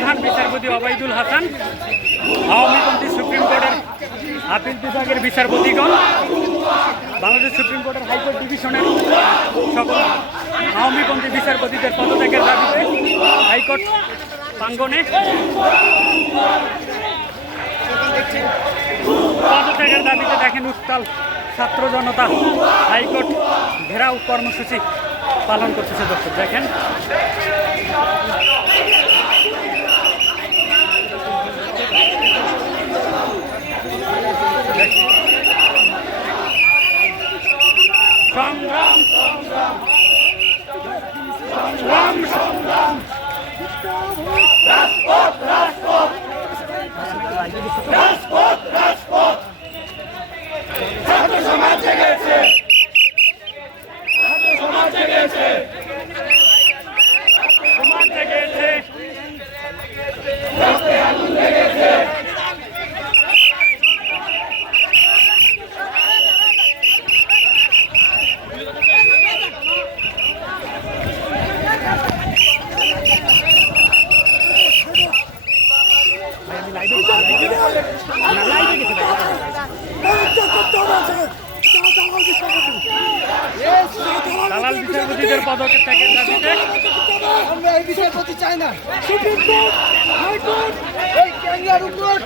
প্রধান বিচারপতি অবাইদুল হাসান আওয়ামীপন্থী সুপ্রিম কোর্টের আপিল বিভাগের বিচারপতিগণ, বাংলাদেশ সুপ্রিম কোর্টের হাইকোর্ট ডিভিশনের সকল আওয়ামীপন্থী বিচারপতিদের পদত্যাগের দাবিতে হাইকোর্ট প্রাঙ্গনে পদত্যাগের দাবিতে দেখেন উত্তাল ছাত্র জনতা হাইকোর্ট ঘেরাও কর্মসূচি পালন করতেছে দর্শক, দেখেন সংগ্রাম সংগ্রাম সংগ্রাম সংগ্রাম রাজপথ রাজপথ রাজপথ রাজপথ ছাত্র সমাজ জেগেছে ছাত্র সমাজ জেগেছে সমাজ জেগেছে রক্তে আগুন লেগেছে পদত্যাগ করতে হবে আছে দালাল বিচারপতিদের পদত্যাগের দাবিতে আমরা এই বিচারপতি চাই না সুপ্রিম কোর্ট হাইকোর্ট এই ক্যাঙ্গারু কোর্ট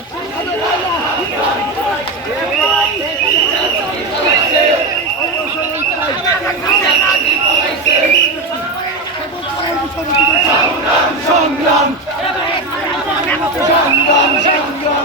সংগ্রাম এখানে এখানে এখানে এখানে এখানে আমি লাইনে গেছি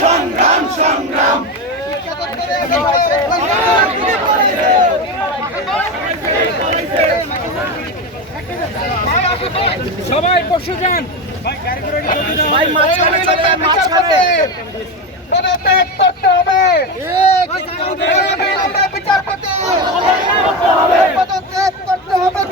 সংগ্রাম সংগ্রাম সবাই বসে যান। ভাই মাঝখানে চলে মাঝখানে। পদত্যাগ করতে হবে বিচারপতি পদত্যাগ করতে হবে অবিলম্বে বিচারপতি ভাই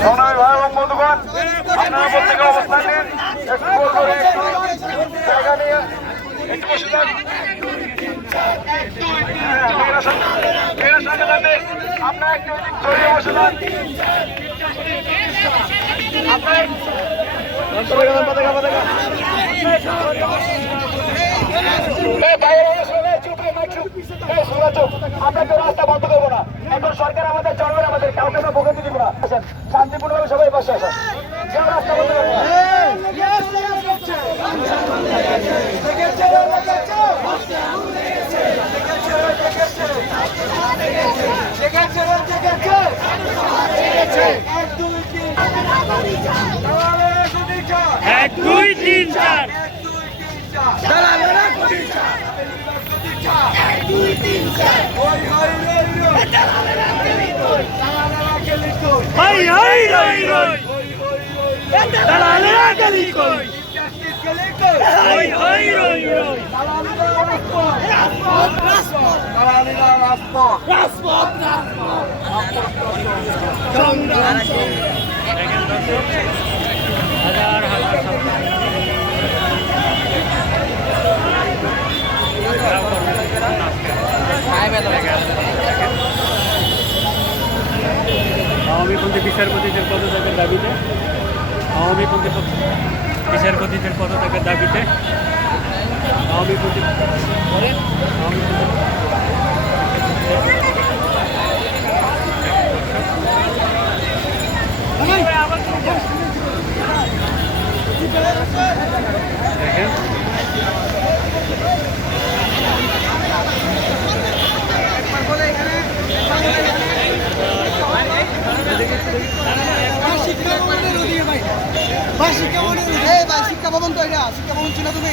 সোনাই ভাই এবং বন্ধুগণ, আপনারা প্রত্যেকে অবস্থান নিন। একটু করে একটু জায়গা নিয়ে একটু বসে হ্যাঁ। আপনারা একটু এদিক ছড়িয়ে বসে যান আপনারা। আমরা রাস্তা বন্ধ করব না এখন সরকার আমাদের চলবে আমাদের কাউকে আমরা ভোগান্তি দিব না আসেন শান্তিপূর্ণভাবে সবাই বসে আসেন রাস্তা বন্ধ করব না এক দুই তিন চার। হাই হাই রই রই দালালেরা গেলি কই হাজার হাজার আওয়ামীপন্থী বিচারপতিদের পদত্যাগের দাবিতে আওয়ামীপন্থী প- বিচারপতিদের পদত্যাগের দাবিতে? দেখেন। শিক্ষা ভাই। শিক্ষা ভবনের ওদিকে এই ভাই শিক্ষা ভবন তো এটা, শিক্ষা ভবন তুমি?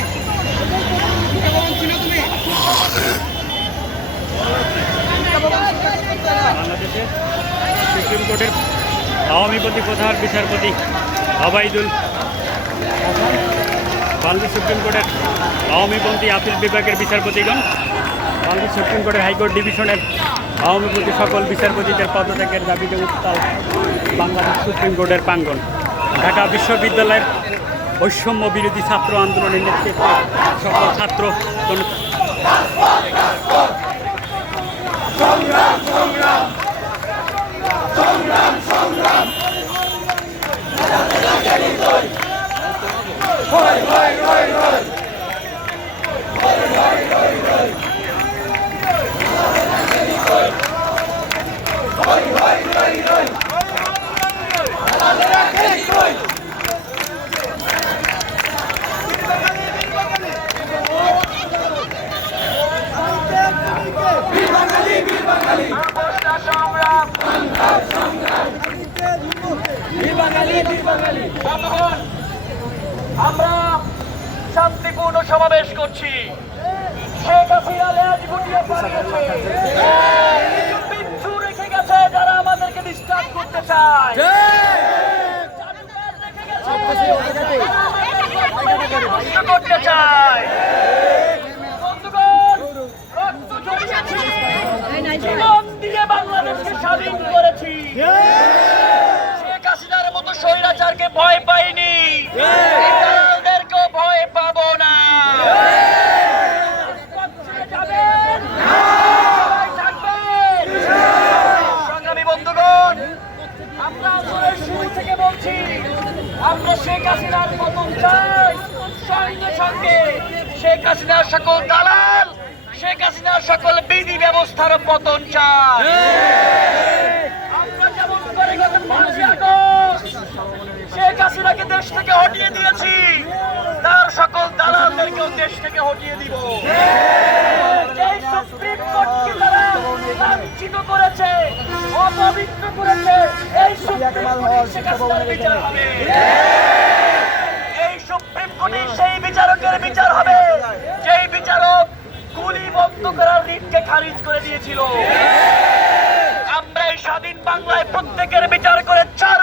শিক্ষা ভবন তুমি? সুপ্রিম কোর্টের আওয়ামীপন্থী প্রধান বিচারপতি আবাইদুল বাংলাদেশ সুপ্রিম কোর্টের আওয়ামীপন্থী আপিল বিভাগের বিচারপতিগণ, বাংলাদেশ সুপ্রিম কোর্টের হাইকোর্ট ডিভিশনের আওয়ামীপন্থী সকল বিচারপতিদের পদত্যাগের দাবিতে উত্তাল বাংলাদেশ সুপ্রিম কোর্টের প্রাঙ্গণ। ঢাকা বিশ্ববিদ্যালয়ের বৈষম্য বিরোধী ছাত্র আন্দোলনের নেতৃত্বে সকল ছাত্র জন- বন্ধুগণ, আমরা শান্তিপূর্ণ সমাবেশ করছি। শেখ হাসিনা লেজ গুটিয়ে পালিয়েছে। কিছু বিচ্ছু রেখে গেছে যারা আমাদেরকে ডিস্টার্ব করতে চায়। করতে চায় দিয়ে বাংলাদেশকে স্বাধীন করেছি। শেখ হাসিনার মতো স্বৈরাচারকে ভয় পাইনি। হাসিনা সকল দালাল, শেখ হাসিনা সকল বিধি ব্যবস্থার পতন চায় শেখ হাসিনাকে দেশ থেকে হটিয়ে দিয়েছি। তার সকল দালালদেরকেও দেশ থেকে হটিয়ে দিব। করেছে এই এই সুপ্রিম কোর্টে সেই বিচারকের বিচার হবে। রদ্দ করার ঋণকে খারিজ করে দিয়েছিল। আমরা এই স্বাধীন বাংলায় প্রত্যেকের বিচার করে চার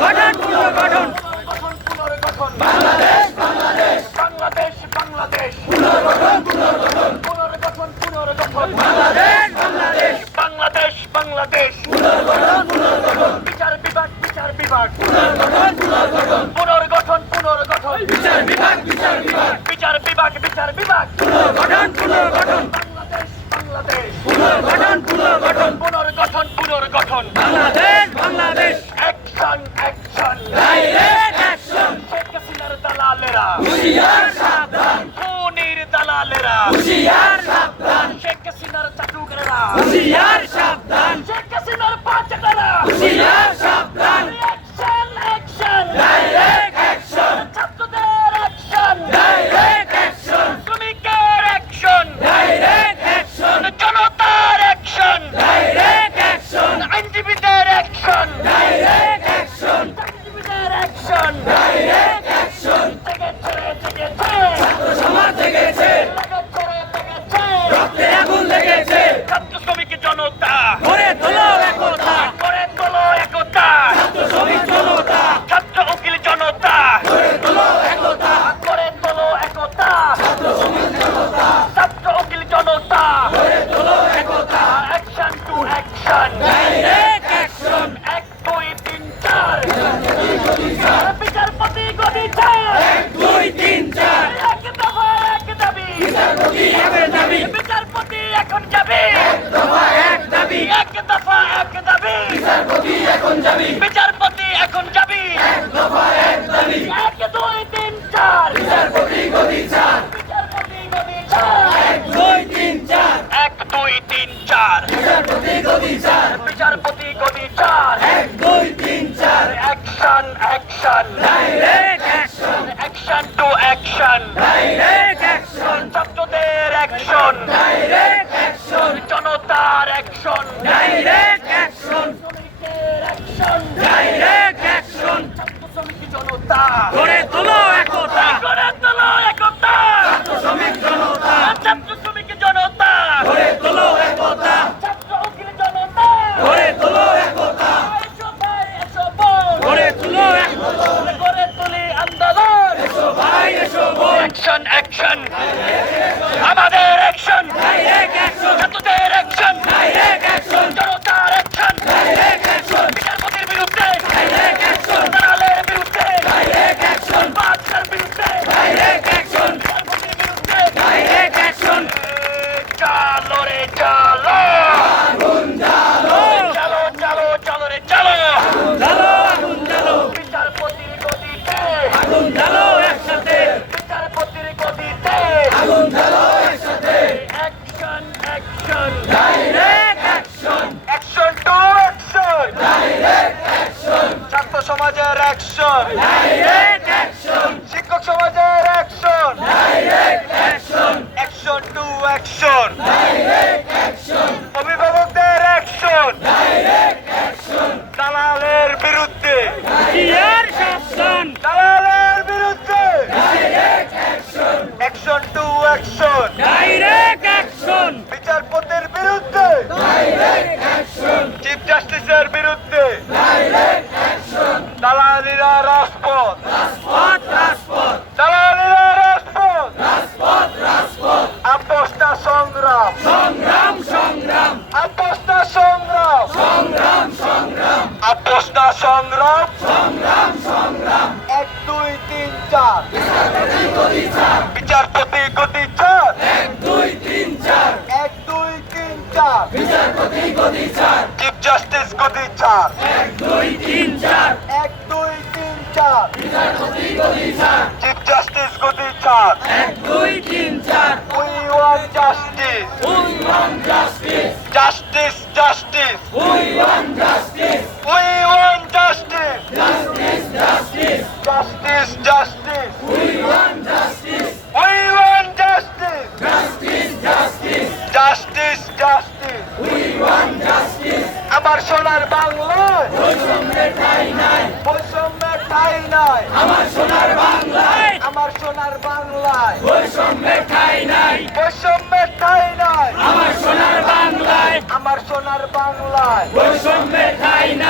গঠন গঠন এখন যাবি। এক দফা এক দাবি। এক দফা এক দাবি। বিচারপতি এখন যাবি। বিচারপতি এখন যাবি। এক দফা এক দাবি। সংগ্রাম। সংগ্রাম সংগ্রাম। এক দুই তিন চার। বিচারপতি গতি চার। এক দুই তিন চার। এক দুই তিন চার। বিচারপতি গতি চার। চিফ জাস্টিস গতি চার। এক দুই তিন চার। এক দুই তিন চার। বিচারপতি গতি চার। চিফ জাস্টিস গতি চার। এক দুই তিন চার। We want justice we want justice justice justice we want justice we want justice justice justice justice justice we want justice we want justice justice justice justice justice we want justice আমার সোনার বাংলায় বৈষম্যের ঠাই নাই বৈষম্যের ঠাই নাই আমার সোনার বাংলায় আমার সোনার বৈষম্যের ঠাই নাই। বৈষম্যের ঠাই নাই। আমার সোনার বাংলায়। আমার সোনার বাংলায়। বৈষম্যের ঠাই নাই।